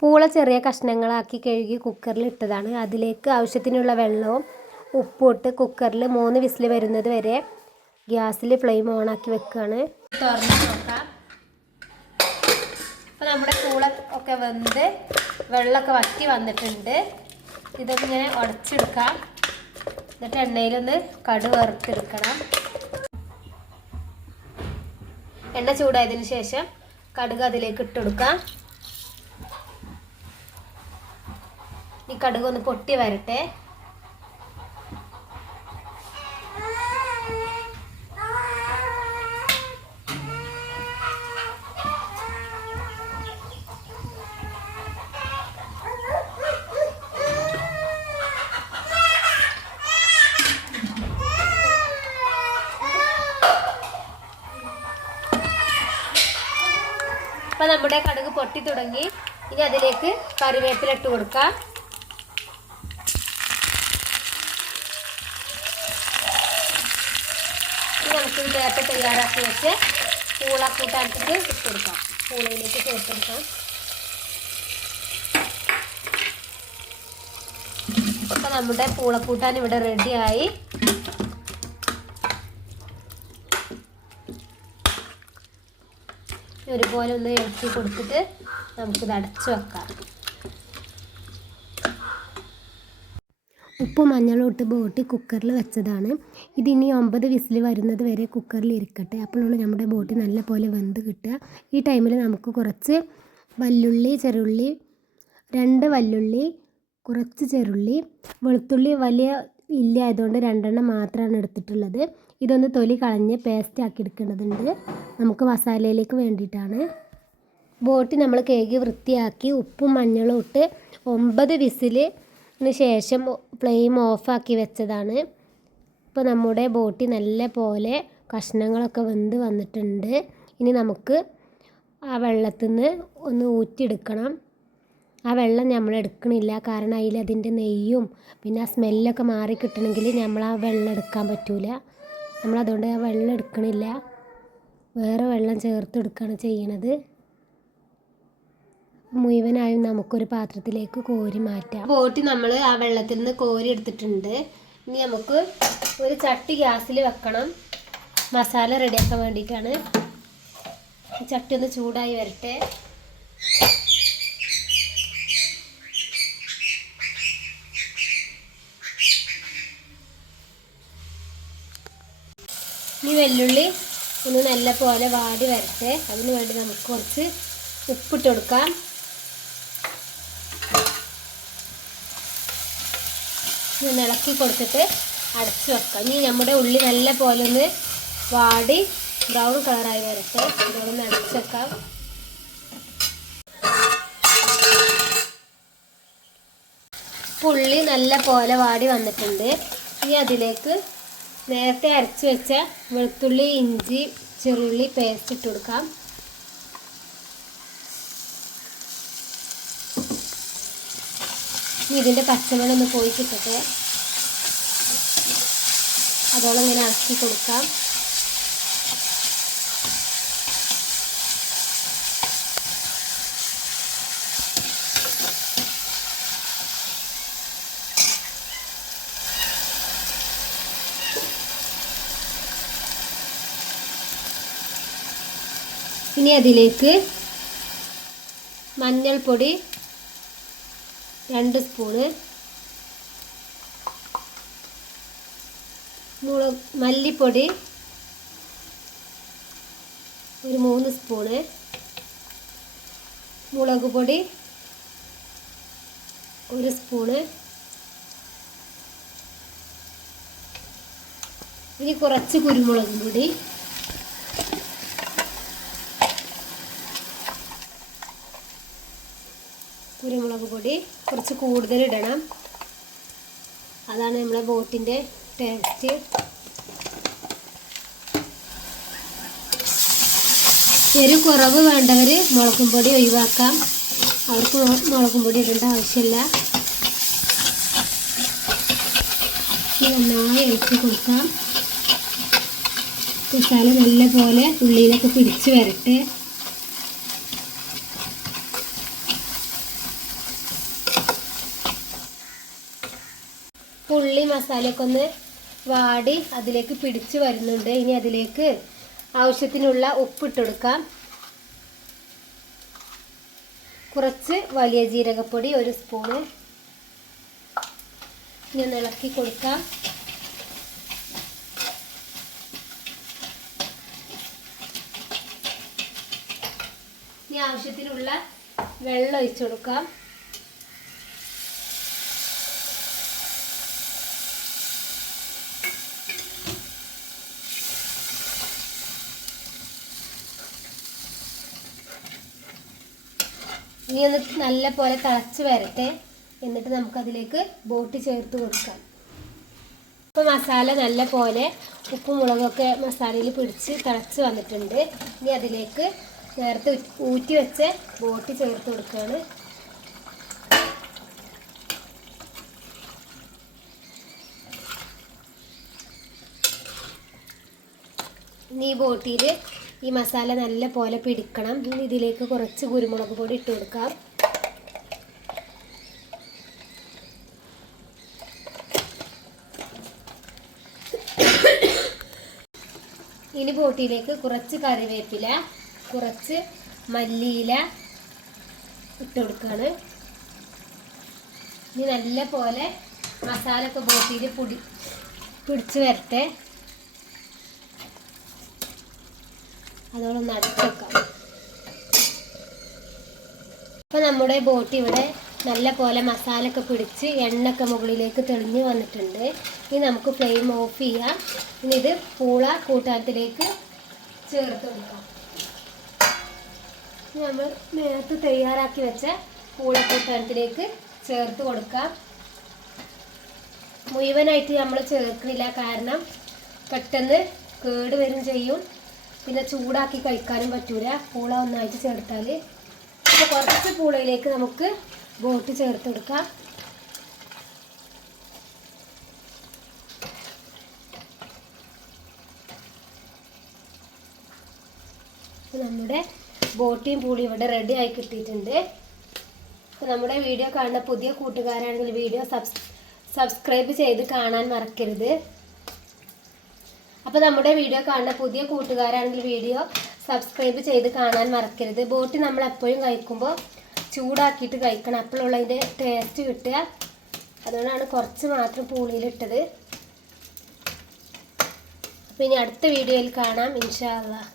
പൂള ചെറിയ കഷ്ണങ്ങളാക്കി കഴുകി കുക്കറിൽ ഇട്ടതാണ്. അതിലേക്ക് ആവശ്യത്തിനുള്ള വെള്ളവും ഉപ്പും ഇട്ട് കുക്കറിൽ 3 വിസിൽ വരുന്നത് വരെ ഗ്യാസിൽ ഫ്ലെയിം ഓണാക്കി വെക്കുകയാണ്. തുറന്ന് നോക്കാം. അപ്പോൾ നമ്മുടെ പൂള ഒക്കെ വെന്ത് വെള്ളമൊക്കെ വറ്റി വന്നിട്ടുണ്ട്. ഇതൊക്കെ ഇങ്ങനെ ഉടച്ചെടുക്കാം. എന്നിട്ട് എണ്ണയിലൊന്ന് കടുക് വറുത്തെടുക്കണം. എണ്ണ ചൂടായതിന് ശേഷം കടുക് അതിലേക്ക് ഇട്ടുകൊടുക്കാം. ഈ കടുക് ഒന്ന് പൊട്ടി വരട്ടെ. അപ്പോൾ നമ്മുടെ കടുക് പൊട്ടി തുടങ്ങി. ഇനി അതിലേക്ക് കറിവേപ്പില ഇട്ട് കൊടുക്കാം. ഇനി നമുക്ക് നേരത്തെ തയ്യാറാക്കി വെച്ച് പൂള കൂട്ടാനത്തേക്ക് ഇട്ട് കൊടുക്കാം. പൂളയിലേക്ക് ചേർത്തെടുക്കാം. അപ്പോൾ നമ്മുടെ പൂളക്കൂട്ടാൻ ഇവിടെ റെഡിയായി. ഒരുപോലെ ഒന്ന് ഇളക്കി കൊടുത്തിട്ട് നമുക്കിത് അടച്ചു വെക്കാം. ഉപ്പും മഞ്ഞളും ഇട്ട് ബോട്ടി കുക്കറിൽ വെച്ചതാണ്. ഇതിനി 9 വിസിൽ വരുന്നത് വരെ കുക്കറിൽ ഇരിക്കട്ടെ. അപ്പോഴാണ് നമ്മുടെ ബോട്ടി നല്ല പോലെ വെന്ത് കിട്ടുക. ഈ ടൈമിൽ നമുക്ക് കുറച്ച് വല്ലുള്ളി, ചെറുള്ളി, 2 വല്ലുള്ളി, കുറച്ച് ചെറുള്ളി, വെളുത്തുള്ളി വലിയ ഇല്ല ആയതുകൊണ്ട് 2 എണ്ണം മാത്രമാണ് എടുത്തിട്ടുള്ളത്. ഇതൊന്ന് തൊലി കളഞ്ഞ് പേസ്റ്റ് ആക്കി എടുക്കേണ്ടതുണ്ട്. നമുക്ക് മസാലയിലേക്ക് വേണ്ടിയിട്ടാണ്. ബോട്ടി നമ്മൾ കഴുകി വൃത്തിയാക്കി ഉപ്പും മഞ്ഞളും ഇട്ട് 9 വിസിലിന് ശേഷം ഫ്ലെയിം ഓഫാക്കി വെച്ചതാണ്. ഇപ്പോൾ നമ്മുടെ ബോട്ടി നല്ല പോലെ കഷ്ണങ്ങളൊക്കെ വെന്ത് വന്നിട്ടുണ്ട്. ഇനി നമുക്ക് ആ വെള്ളത്തിൽ നിന്ന് ഒന്ന് ഊറ്റിയെടുക്കണം. ആ വെള്ളം നമ്മൾ എടുക്കണില്ല. കാരണം അതിൻ്റെ നെയ്യും പിന്നെ ആ സ്മെല്ലൊക്കെ മാറി കിട്ടണമെങ്കിൽ നമ്മൾ ആ വെള്ളം എടുക്കാൻ പറ്റില്ല. നമ്മളതുകൊണ്ട് ആ വെള്ളം എടുക്കണില്ല. വേറെ വെള്ളം ചേർത്തെടുക്കുകയാണ് ചെയ്യണത്. മുഴുവനായും നമുക്കൊരു പാത്രത്തിലേക്ക് കോരി മാറ്റാം. ബോട്ടി നമ്മൾ ആ വെള്ളത്തിൽ നിന്ന് കോരി എടുത്തിട്ടുണ്ട്. ഇനി നമുക്ക് ഒരു ചട്ടി ഗ്യാസിൽ വെക്കണം. മസാല റെഡിയാക്കാൻ വേണ്ടിയിട്ടാണ്. ചട്ടി ഒന്ന് ചൂടായി വരട്ടെ. ഈ വെല്ലുള്ളി ഒന്ന് നല്ല പോലെ വാടി വരട്ടെ. അതിന് വേണ്ടി നമുക്ക് കുറച്ച് ഉപ്പിട്ട് കൊടുക്കാം. ഒന്ന് ഇളക്കി കൊടുത്തിട്ട് അടച്ച് വെക്കാം. ഇനി നമ്മുടെ ഉള്ളി നല്ല പോലെ ഒന്ന് വാടി ബ്രൗൺ കളറായി വരട്ടെ. ഇതൊന്ന് അടച്ച് വെക്കാം. ഉള്ളി നല്ല പോലെ വാടി വന്നിട്ടുണ്ട്. ഇനി അതിലേക്ക് നേരത്തെ അരച്ച് വെച്ച വെളുത്തുള്ളി, ഇഞ്ചി, ചെറുള്ളി പേസ്റ്റ് ഇട്ട് കൊടുക്കാം. ഇതിൻ്റെ പച്ചമണം ഒന്ന് പോയി കിട്ടട്ടെ. അതോളം ഇങ്ങനെ ഇളക്കി കൊടുക്കാം. ഇനി അതിലേക്ക് മഞ്ഞൾപ്പൊടി 2 സ്പൂണ്, മല്ലിപ്പൊടി ഒരു 3 സ്പൂണ്, മുളക് പൊടി 1 സ്പൂണ്. ഇനി കുറച്ച് കുരുമുളക് പൊടി, കുറച്ച് കൂടുതൽ ഇടണം. അതാണ് നമ്മളെ ബോട്ടിൻ്റെ ടേസ്റ്റ്. എരിവ് കുറവ് വേണ്ടവർ മുളകും പൊടി ഒഴിവാക്കാം. അവർക്ക് മുളകും പൊടി ഇടേണ്ട ആവശ്യമില്ല. നന്നായി ഇളക്കി കൊടുക്കാം. മസാല നല്ല പോലെ ഉള്ളിയിലൊക്കെ പിടിച്ച് വരട്ടെ. ഉള്ളി മസാലയൊക്കെ ഒന്ന് വാടി അതിലേക്ക് പിടിച്ച് വരുന്നുണ്ട്. ഇനി അതിലേക്ക് ആവശ്യത്തിനുള്ള ഉപ്പിട്ട് കൊടുക്കാം. കുറച്ച് വലിയ ജീരകപ്പൊടി 1 സ്പൂണ്. ഇനി ഒന്ന് ഇളക്കി കൊടുക്കാം. ഇനി ആവശ്യത്തിനുള്ള വെള്ളം ഒഴിച്ചു കൊടുക്കാം. ഇനി ഒന്ന് നല്ല പോലെ തിളച്ച് വരട്ടെ. എന്നിട്ട് നമുക്കതിലേക്ക് ബോട്ടി ചേർത്ത് കൊടുക്കാം. ഇപ്പോൾ മസാല നല്ല പോലെ ഉപ്പും മുളകൊക്കെ മസാലയിൽ പിടിച്ച് തിളച്ച് വന്നിട്ടുണ്ട്. ഇനി അതിലേക്ക് നേരത്തെ ഊറ്റി വെച്ച ബോട്ടി ചേർത്ത് കൊടുക്കുകയാണ്. ഇനി ഈ ബോട്ടിയിൽ ഈ മസാല നല്ല പോലെ പിടിക്കണം. ഇനി ഇതിലേക്ക് കുറച്ച് കുരുമുളക് പൊടി ഇട്ട് കൊടുക്കാം. ഇനി ബോട്ടിയിലേക്ക് കുറച്ച് കറിവേപ്പില, കുറച്ച് മല്ലിയില ഇട്ട് കൊടുക്കുകയാണ്. ഇനി നല്ല പോലെ മസാല ഒക്കെ ബോട്ടിയിൽ പിടിച്ച് വരട്ടെ. അതോടൊന്ന് അടച്ചു വെക്കാം. അപ്പോൾ നമ്മുടെ ബോട്ടി ഇവിടെ നല്ല പോലെ മസാല ഒക്കെ പിടിച്ച് എണ്ണയൊക്കെ മുകളിലേക്ക് തെളിഞ്ഞ് വന്നിട്ടുണ്ട്. ഇനി നമുക്ക് ഫ്ലെയിം ഓഫ് ചെയ്യാം. ഇനി ഇത് പൂള കൂട്ടാനത്തിലേക്ക് ചേർത്ത് കൊടുക്കാം. നമ്മൾ നേരത്തെ തയ്യാറാക്കി വെച്ച പൂള കൂട്ടാനത്തിലേക്ക് ചേർത്ത് കൊടുക്കാം. മുഴുവനായിട്ട് നമ്മൾ ചേർക്കുന്നില്ല, കാരണം പെട്ടെന്ന് കേട് വരും ചെയ്യും. പിന്നെ ചൂടാക്കി കഴിക്കാനും പറ്റൂല പൂള ഒന്നായിട്ട് ചേർത്താൽ. അപ്പോൾ കുറച്ച് പൂളയിലേക്ക് നമുക്ക് ബോട്ടി ചേർത്ത് കൊടുക്കാം. നമ്മുടെ ബോട്ടിയും പൂളിയും ഇവിടെ റെഡി ആയി കിട്ടിയിട്ടുണ്ട്. അപ്പോൾ നമ്മുടെ വീഡിയോ കാണുന്ന പുതിയ കൂട്ടുകാരാണെങ്കിൽ വീഡിയോ സബ്സ്ക്രൈബ് ചെയ്ത് കാണാൻ മറക്കരുത്. അപ്പോൾ നമ്മുടെ വീഡിയോ കാണുന്ന പുതിയ കൂട്ടുകാരാണെങ്കിൽ വീഡിയോ സബ്സ്ക്രൈബ് ചെയ്ത് കാണാൻ മറക്കരുത്. ബോട്ടി നമ്മൾ എപ്പോഴും കഴിക്കുമ്പോൾ ചൂടാക്കിയിട്ട് കഴിക്കണം, അപ്പോഴുള്ള അതിൻ്റെ ടേസ്റ്റ് കിട്ടുക. അതുകൊണ്ടാണ് കുറച്ച് മാത്രം പൂളിയിലിട്ടത്. അപ്പോൾ ഇനി അടുത്ത വീഡിയോയിൽ കാണാം ഇൻഷാ അല്ലാഹ്.